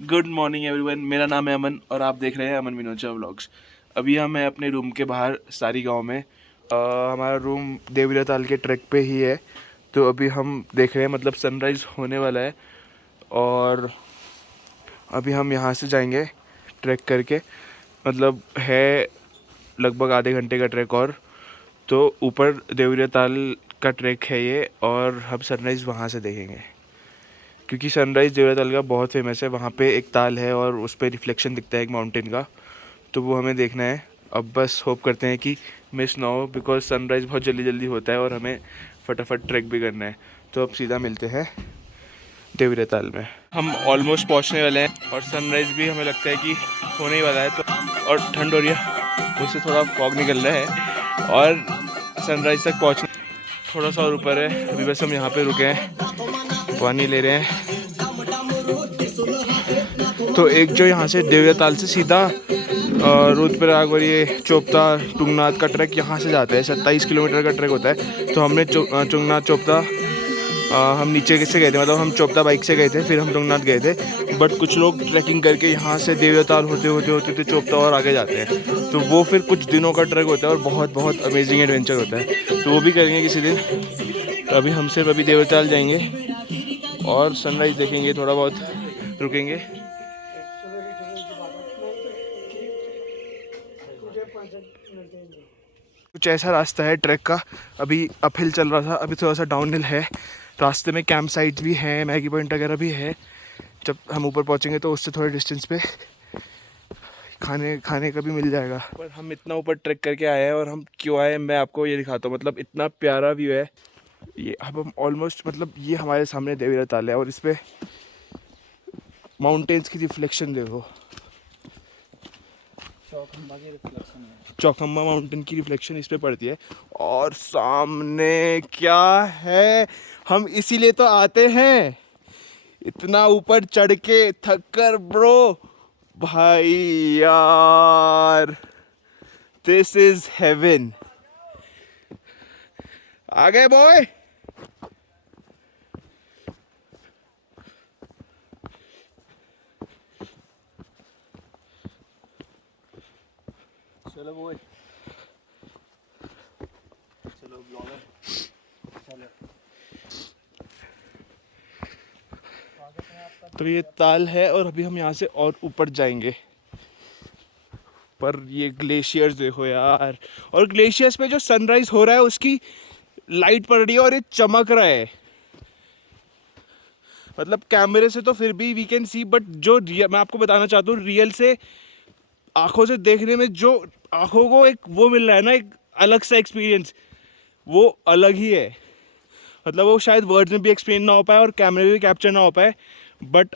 Good morning everyone, मेरा नाम है अमन और आप देख रहे हैं अमन विनोचा व्लॉग्स। अभी हम हैं अपने रूम के बाहर सारी गांव में। हमारा रूम देवीरा ताल के ट्रैक पे ही है। तो अभी हम देख रहे हैं, मतलब सनराइज़ होने वाला है और अभी हम यहाँ से जाएंगे ट्रैक करके। मतलब है लगभग आधे घंटे का ट्रैक और तो ऊपर देवीरा ताल का ट्रैक है ये, और हम सनराइज़ वहाँ से देखेंगे क्योंकि सनराइज़ देवीरा ताल का बहुत फेमस है। वहाँ पे एक ताल है और उस पर रिफ्लेक्शन दिखता है एक माउंटेन का, तो वो हमें देखना है। अब बस होप करते हैं कि मिस ना हो, बिकॉज सनराइज़ बहुत जल्दी जल्दी होता है और हमें फटाफट ट्रैक भी करना है। तो अब सीधा मिलते हैं देवीरा ताल में। हम ऑलमोस्ट पहुँचने वाले हैं और सनराइज़ भी हमें लगता है कि होने ही वाला है। तो और ठंड हो रही है, मुझसे थोड़ा फॉग निकल रहा है और सनराइज़ तक पहुँचना थोड़ा सा और ऊपर है। अभी बस हम यहाँ पे रुके हैं, पानी ले रहे हैं। तो एक जो यहाँ से देवीरा ताल से सीधा रुद्रप्रयाग और ये चोपता तुंगनाथ का ट्रैक यहाँ से जाता है। 27 किलोमीटर का ट्रैक होता है। तो हमने तुंगनाथ चोपता हम नीचे से गए थे, मतलब हम चोपता बाइक से गए थे, फिर हम तुंगनाथ गए थे। बट कुछ लोग ट्रैकिंग करके यहाँ से देवीरा ताल होते होते होते होते चोपता और आगे जाते हैं। तो वो फिर कुछ दिनों का ट्रैक होता है और बहुत बहुत अमेजिंग एडवेंचर होता है। तो वो भी करेंगे किसी दिन। तो अभी हम सिर्फ अभी देवीरा ताल जाएंगे और सनराइज़ देखेंगे, थोड़ा बहुत रुकेंगे। कुछ ऐसा रास्ता है ट्रैक का। अभी अपहिल चल रहा था, अभी थोड़ा सा डाउनहिल है। रास्ते में कैंप साइट्स भी हैं, मैगी पॉइंट वगैरह भी है। जब हम ऊपर पहुंचेंगे तो उससे थोड़े डिस्टेंस पे खाने का भी मिल जाएगा। पर हम इतना ऊपर ट्रैक करके आए हैं और हम क्यों आए मैं आपको ये दिखाता हूँ। मतलब इतना प्यारा व्यू है ये। अब हम ऑलमोस्ट, मतलब ये हमारे सामने देवीरा ताल है और इस पर माउंटेन्स की रिफ्लेक्शन देखो। चौखम्बा माउंटेन की रिफ्लेक्शन इस पे पड़ती है और सामने क्या है। हम इसीलिए तो आते हैं इतना ऊपर चढ़ के थक कर ब्रो। भाई यार, दिस इज हेवन। आ गए बॉय। चलो बॉय, चलो ब्लॉगर, चलो। तो ये ताल है और अभी हम यहाँ से और ऊपर जाएंगे। पर ये ग्लेशियर्स देखो यार, और ग्लेशियर्स पे जो सनराइज हो रहा है उसकी लाइट पड़ रही है और ये चमक रहा है। मतलब कैमरे से तो फिर भी वी कैन सी, बट जो मैं आपको बताना चाहता हूँ, रियल से आंखों से देखने में जो आंखों को एक वो मिल रहा है ना, एक अलग सा एक्सपीरियंस, वो अलग ही है। मतलब वो शायद वर्ड्स में भी एक्सप्लेन ना हो पाए और कैमरे में भी कैप्चर ना हो पाए, बट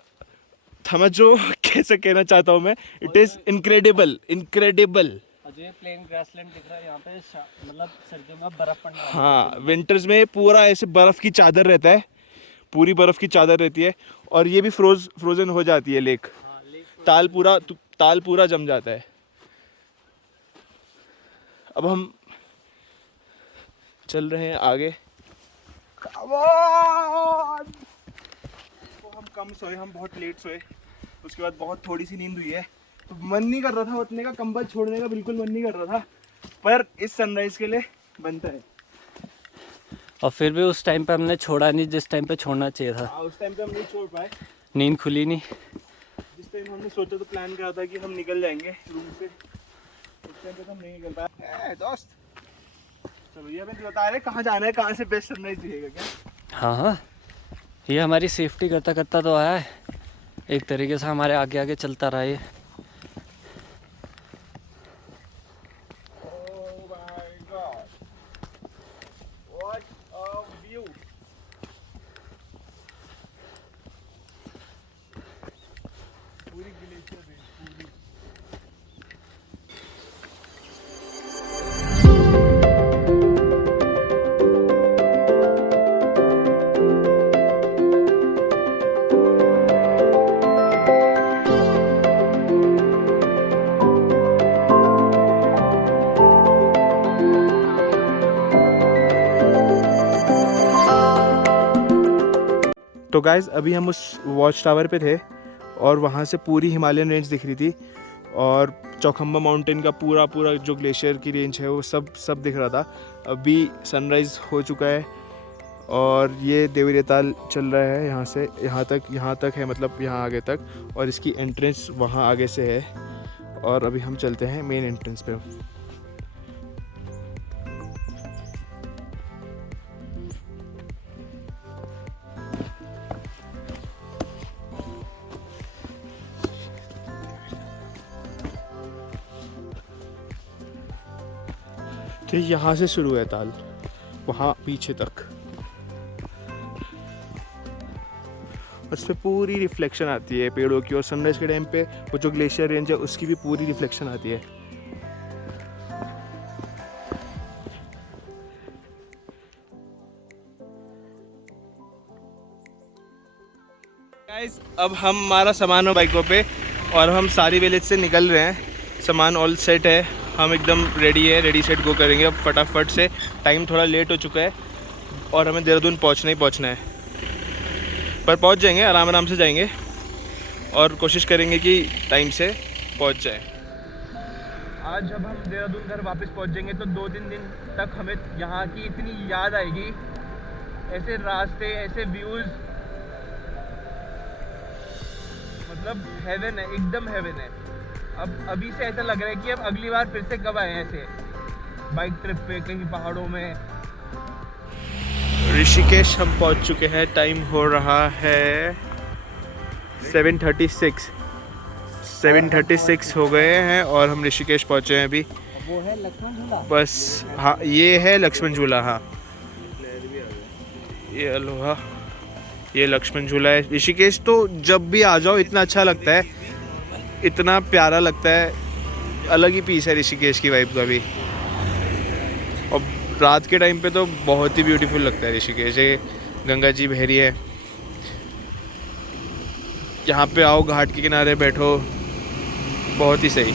समझो कैसे कहना चाहता हूँ मैं। It is incredible, incredible. Ajay plain grassland दिख रहा है यहाँ पे, मतलब सर्दियों में बर्फ पड़ना। हाँ, विंटर्स में पूरा ऐसे बर्फ़ की चादर रहता है, पूरी बर्फ़ की चादर रहती है और ये भी फ्रोज़न हो जाती है लेक। हाँ, ताल पूरा जम जाता है। अब हम चल रहे हैं आगे। तो हम कम सोए, हम बहुत लेट सोए, उसके बाद बहुत थोड़ी सी नींद हुई है। तो मन नहीं कर रहा था उठने का, कंबल छोड़ने का बिल्कुल मन नहीं कर रहा था, पर इस सनराइज़ के लिए बनता है। और फिर भी उस टाइम पे हमने छोड़ा नहीं जिस टाइम पे छोड़ना चाहिए था। उस टाइम पे हम नहीं छोड़ पाए, नींद खुली नहीं। जिस टाइम हमने सोचा तो प्लान करा था कि हम निकल जाएंगे रूम से, उस टाइम पे तो हम नहीं निकल पाए। दोस्त चलो, ये हमें बता रहे कहाँ जाना है, कहाँ से बेस्ट सनराइज दिखेगा क्या। हाँ हाँ, ये हमारी सेफ्टी करता करता तो आया है, एक तरीके से हमारे आगे आगे चलता रहा ये। तो गाइज अभी हम उस वॉच टावर पे थे और वहाँ से पूरी हिमालयन रेंज दिख रही थी और चौखंबा माउंटेन का पूरा जो ग्लेशियर की रेंज है वो सब दिख रहा था। अभी सनराइज़ हो चुका है और ये देवरिया ताल चल रहा है यहाँ से यहाँ तक है, मतलब यहाँ आगे तक, और इसकी एंट्रेंस वहाँ आगे से है। और अभी हम चलते हैं मेन एंट्रेंस पे। तो यहाँ से शुरू है ताल, वहाँ पीछे तक। उस पर पूरी रिफ्लेक्शन आती है पेड़ों की, और सनराइज के टाइम पे वो जो ग्लेशियर रेंज है उसकी भी पूरी रिफ्लेक्शन आती है। गाइस, अब हमारा सामान है बाइकों पे और हम सारी विलेज से निकल रहे हैं। सामान ऑल सेट है, हम एकदम रेडी सेट गो करेंगे अब फटाफट से। टाइम थोड़ा लेट हो चुका है और हमें देहरादून पहुंचना है, पर पहुंच जाएंगे, आराम से जाएंगे और कोशिश करेंगे कि टाइम से पहुंच जाए। आज जब हम देहरादून घर वापस पहुंच जाएंगे तो 2-3 दिन तक हमें यहाँ की इतनी याद आएगी, ऐसे रास्ते, ऐसे व्यूज़, मतलब हेवन है, एकदम हेवन है। अब अभी से ऐसा लग रहा है कि अब अगली बार फिर से कब आए ऐसे बाइक ट्रिप पे कहीं पहाड़ों में। ऋषिकेश हम पहुंच चुके हैं, टाइम हो रहा है 7:36 हो गए हैं और हम ऋषिकेश पहुंचे हैं अभी। वो है लक्ष्मण झूला बस, हाँ ये है लक्ष्मण झूला। हाँ ये अलोहा, ये लक्ष्मण झूला है। ऋषिकेश तो जब भी आ जाओ इतना अच्छा लगता है, इतना प्यारा लगता है, अलग ही पीस है ऋषिकेश की वाइब का भी। और रात के टाइम पे तो बहुत ही ब्यूटीफुल लगता है ऋषिकेश। ये गंगा जी बह रही है, यहाँ पे आओ, घाट के किनारे बैठो, बहुत ही सही।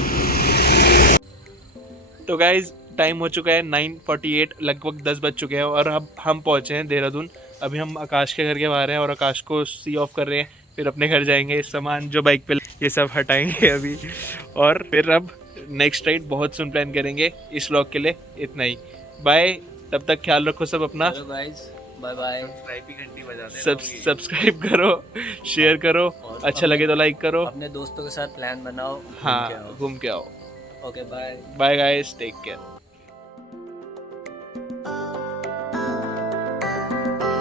तो गाइज टाइम हो चुका है 9:48, लगभग 10 बज चुके हैं और अब हम पहुँचे हैं देहरादून। अभी हम आकाश के घर के बाहर हैं और आकाश को सी ऑफ कर रहे हैं, फिर अपने घर जाएंगे, सामान जो बाइक पे ये सब हटाएंगे अभी, और फिर अब नेक्स्ट राइड बहुत सुन प्लान करेंगे। इस व्लॉग के लिए इतना ही, बाय। तब तक ख्याल रखो सब अपना, बाय बाय। सब्सक्राइब करो, शेयर करो, अच्छा लगे तो लाइक करो, अपने दोस्तों के साथ प्लान बनाओ, हाँ घूम के आओ। Okay bye. Bye guys, take care.